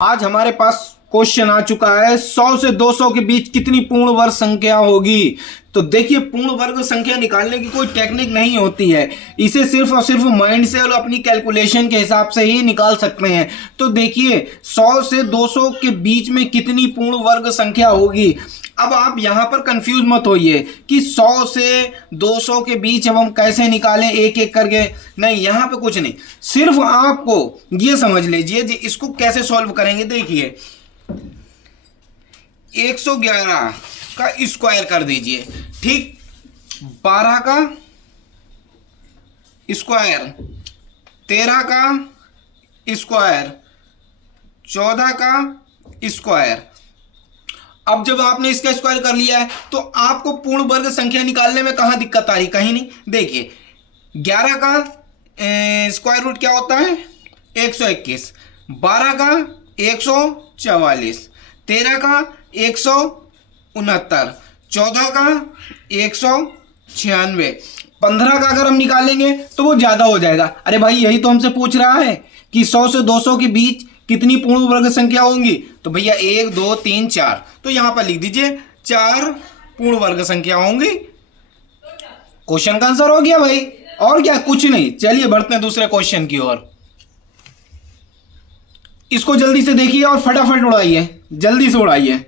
आज हमारे पास क्वेश्चन आ चुका है 100 से 200 के बीच कितनी पूर्ण वर्ग संख्या होगी। तो देखिए, पूर्ण वर्ग संख्या निकालने की कोई टेक्निक नहीं होती है, इसे सिर्फ और सिर्फ माइंड से और अपनी कैलकुलेशन के हिसाब से ही निकाल सकते हैं। तो देखिए, 100 से 200 के बीच में कितनी पूर्ण वर्ग संख्या होगी। अब आप यहां पर कंफ्यूज मत होइए कि 100 से 200 के बीच अब हम कैसे निकालें एक एक करके। नहीं, यहां पे कुछ नहीं, सिर्फ आपको ये समझ लीजिए जी इसको कैसे सॉल्व करेंगे। देखिए, 111 का स्क्वायर कर दीजिए, ठीक, 12 का स्क्वायर, 13 का स्क्वायर, 14 का स्क्वायर। अब जब आपने इसका स्क्वायर कर लिया है तो आपको पूर्ण वर्ग संख्या निकालने में कहां दिक्कत आ रही? कहीं नहीं। देखिए, 11 का स्क्वायर रूट क्या होता है? 121, 12 का 144, 13 का 169, 14 का 196, 15 का अगर हम निकालेंगे तो वो ज्यादा हो जाएगा। अरे भाई, यही तो हमसे पूछ रहा है कि 100 से 200 के बीच कितनी पूर्ण वर्ग संख्या होंगी। तो भैया 1 2 3 4, तो यहां पर लिख दीजिए 4 पूर्ण वर्ग संख्या होंगी। क्वेश्चन का आंसर हो गया भाई, और क्या, कुछ नहीं। चलिए बढ़ते हैं दूसरे क्वेश्चन की ओर। इसको जल्दी से देखिए और फटाफट उड़ाइए, जल्दी से उड़ाइए।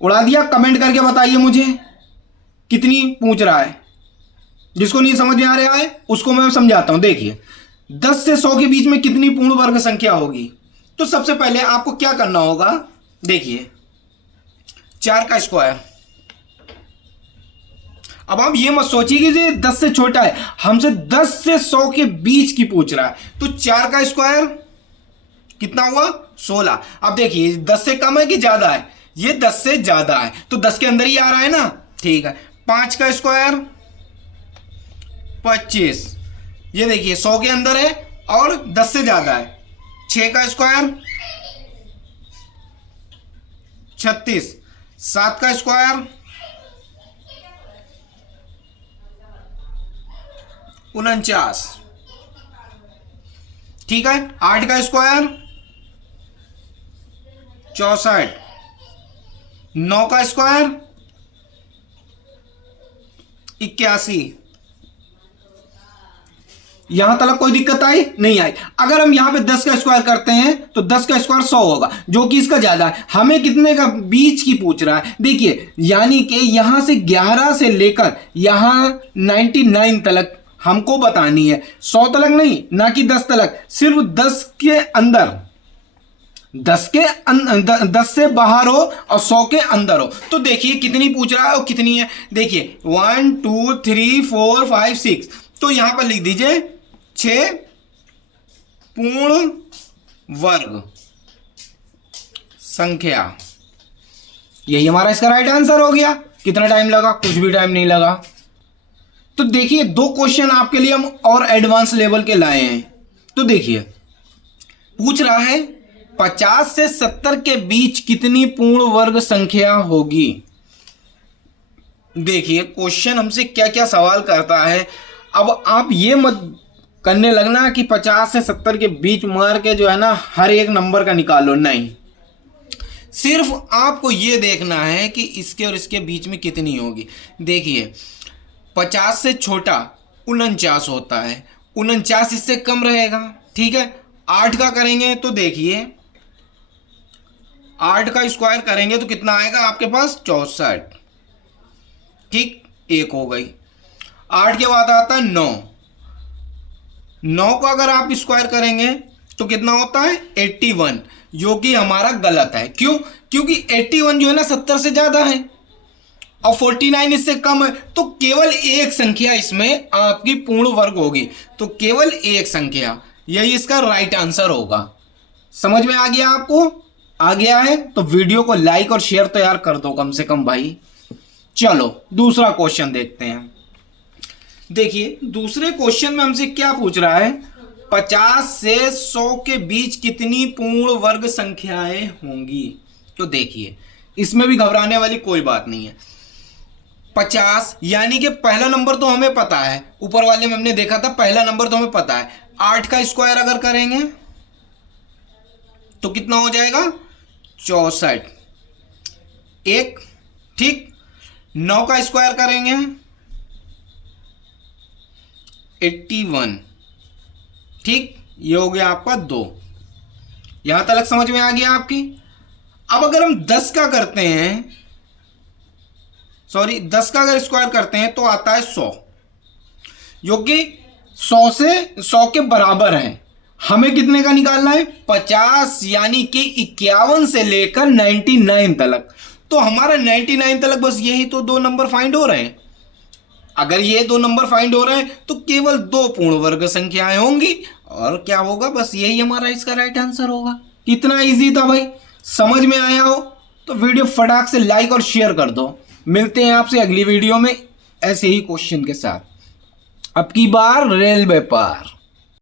उड़ा दिया? कमेंट करके बताइए मुझे कितनी पूछ रहा है। जिसको नहीं समझ में आ रहा है उसको मैं समझाता हूं। देखिए, 10 से 100 के बीच में कितनी पूर्ण वर्ग संख्या होगी। तो सबसे पहले आपको क्या करना होगा? देखिए, 4 का स्क्वायर। अब आप ये मत सोचिए कि ये 10 से छोटा है, हमसे 10 से 100 के बीच की पूछ रहा है। तो 4 का स्क्वायर कितना हुआ? 16। अब देखिए, 10 से कम है कि ज्यादा है? ये 10 से ज्यादा है, तो 10 के अंदर ही आ रहा है ना, ठीक है। 5 का स्क्वायर 25, ये देखिए 100 के अंदर है और 10 से ज्यादा है। 6 का स्क्वायर 36, 7 का स्क्वायर 49, ठीक है। 8 का स्क्वायर 64, 9 का स्क्वायर 81। यहां तक कोई दिक्कत आई? नहीं आई। अगर हम यहां पे 10 का स्क्वायर करते हैं तो 10 का स्क्वायर 100 होगा, जो कि इसका ज्यादा है। हमें कितने का बीच की पूछ रहा है? देखिए, यानी कि यहां से 11 से लेकर यहां 99 तक हमको बतानी है। 100 तक नहीं, ना कि 10 तक, सिर्फ 10 के अंदर, 10 से बाहर हो और 100 के अंदर हो। तो देखिए कितनी पूछ रहा है और कितनी है। देखिए 1 2 3 4 5 6, तो यहां पर लिख दीजिए 6 पूर्ण वर्ग संख्या। यही हमारा इसका राइट आंसर हो गया। कितना टाइम लगा? कुछ भी टाइम नहीं लगा। तो देखिए, 2 क्वेश्चन आपके लिए हम और एडवांस लेवल के लाए हैं। तो देखिए, पूछ रहा है 50 से 70 के बीच कितनी पूर्ण वर्ग संख्या होगी। देखिए, क्वेश्चन हमसे क्या क्या सवाल करता है। अब आप ये मत करने लगना कि 50 से 70 के बीच मार के जो है ना हर एक नंबर का निकालो। नहीं, सिर्फ आपको ये देखना है कि इसके और इसके बीच में कितनी होगी। देखिए, 50 से छोटा 49 होता है, 49 इससे कम रहेगा, ठीक है। 8 का करेंगे तो देखिए, 8 का स्क्वायर करेंगे तो कितना आएगा आपके पास? 64, ठीक, 1 हो गई। 8 के बाद आता है 9, 9 का अगर आप स्क्वायर करेंगे तो कितना होता है? 81, जो कि हमारा गलत है। क्यों? क्योंकि 81 जो है ना 70 से ज्यादा है और 49 इससे कम है। तो केवल एक संख्या इसमें आपकी पूर्ण वर्ग होगी, तो केवल एक संख्या, यही इसका राइट आंसर होगा। समझ में आ गया आपको? आ गया है तो वीडियो को लाइक और शेयर तो यार कर दो कम से कम भाई। चलो दूसरा क्वेश्चन देखते हैं। देखिए, दूसरे क्वेश्चन में हमसे क्या पूछ रहा है? 50 से 100 के बीच कितनी पूर्ण वर्ग संख्याएं होंगी। तो देखिए, इसमें भी घबराने वाली कोई बात नहीं है। 50 यानी कि पहला नंबर तो हमें पता है, ऊपर वाले में हमने देखा था, पहला नंबर तो हमें पता है। 8 का स्क्वायर अगर करेंगे तो कितना हो जाएगा 64 एक। ठीक, 9 का स्क्वायर करेंगे 81। ठीक, ये हो गया आपका 2। यहां तक समझ में आ गया आपकी। अब अगर हम 10 का करते हैं, सॉरी 10 का अगर स्क्वायर करते हैं तो आता है 100, जो कि 100 के बराबर है। हमें कितने का निकालना है 50, यानी कि 51 से लेकर 99 तक। तो हमारा 99 तक बस यही तो 2 नंबर फाइंड हो रहे हैं। अगर ये 2 नंबर फाइंड हो रहे हैं तो केवल 2 पूर्ण वर्ग संख्याएं होंगी, और क्या होगा, बस यही हमारा इसका राइट आंसर होगा। कितना इजी था भाई। समझ में आया हो तो वीडियो फटाक से लाइक और शेयर कर दो। मिलते हैं आपसे अगली वीडियो में ऐसे ही क्वेश्चन के साथ। अब की बार रेलवे पार।